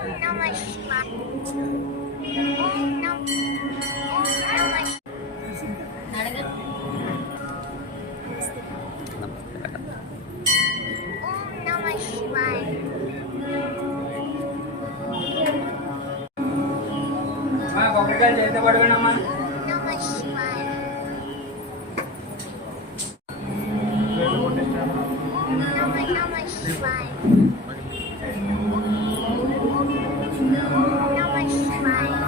Namah Shivaya. Om Namah Om Namah Shivaya. కొబ్బరికాయలు చేస్తే పడుకున్నామా Namah Shivaya. Namah Shivaya. Namah Shivaya.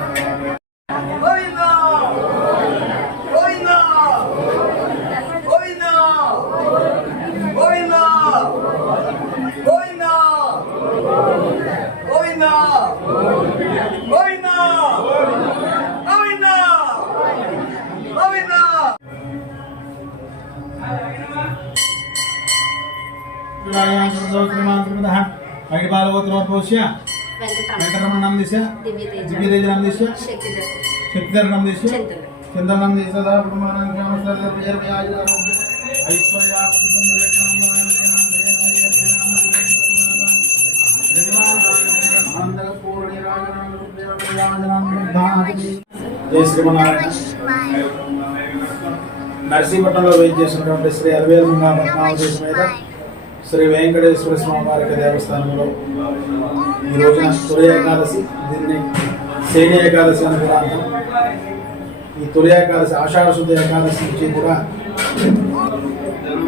Govinda Govinda Govinda Govinda Govinda Govinda Govinda Govinda Govinda ఐడిపాలగోత్రోద్భవస్య Venkataramana నామ దిశ దివ్యతేజ నామ దిశ శక్తిధర నామ దిశ చంద్ర నామ దిశ జయ శ్రీమన్నారాయణ. నర్సీపట్నంలో వేయి చేసినటువంటి శ్రీ అరవేలుగా పద్మావతి మీద శ్రీ వెంకటేశ్వర స్వామి వారి దేవస్థానంలో ఈ రోజున తొలి ఏకాదశి, దీన్ని శయన ఏకాదశి అని కూడా అంటాం. ఈ తొలి ఏకాదశి ఆషాఢ శుద్ధ ఏకాదశి నుంచి కూడా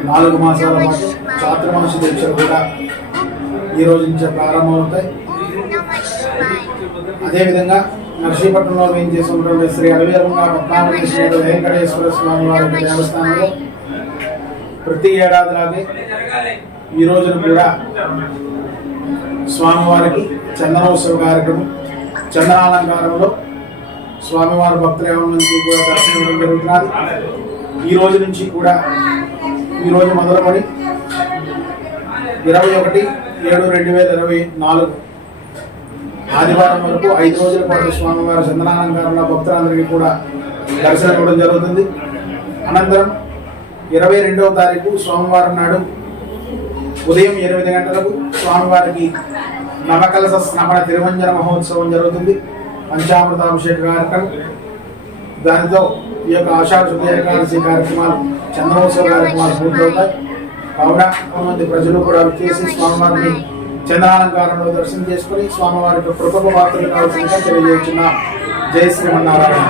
4 మాసాల పాటు చాతుర్మాస దీక్షలు కూడా ఈ రోజు నుంచే ప్రారంభమవుతాయి. అదేవిధంగా నర్సీపట్నంలో వేయి చేసినటువంటి శ్రీ అరవేలుగా పద్మావతి శ్రీ వెంకటేశ్వర స్వామి వారి దేవస్థానంలో ప్రతి ఏడాదిలాగే ఈ రోజున కూడా స్వామివారికి చందనోత్సవ కార్యక్రమం, చందనాలంకారంలో స్వామివారి భక్తుల నుంచి కూడా దర్శనం ఇవ్వడం జరుగుతున్నది. ఈ రోజు నుంచి కూడా ఈ రోజు మొదలుకొని 21/7/2024 ఆదివారం వరకు 5 రోజుల పాటు స్వామివారి చందనాలంకారంలో భక్తులందరికీ కూడా దర్శనం ఇవ్వడం జరుగుతుంది. అనంతరం 22వ తారీఖు సోమవారం నాడు ఉదయం 8 గంటలకు స్వామివారికి నవకలశ స్నపన తిరుమంజన మహోత్సవం జరుగుతుంది. పంచామృతాభిషేక కార్యక్రమం, దానితో ఈ యొక్క ఆషాఢ శుద్ధ ఏకాదశి కార్యక్రమాలు, చందనోత్సవ కార్యక్రమాలు పూర్తవుతాయి. కావున కొంతమంది ప్రజలు కూడా వచ్చేసి స్వామివారిని చందనాలంకారంలో దర్శనం చేసుకుని స్వామివారికి కృపకు పాత్రలు కావాల్సిందిగా తెలియజేస్తున్నాం. జై శ్రీమన్నారాయణ.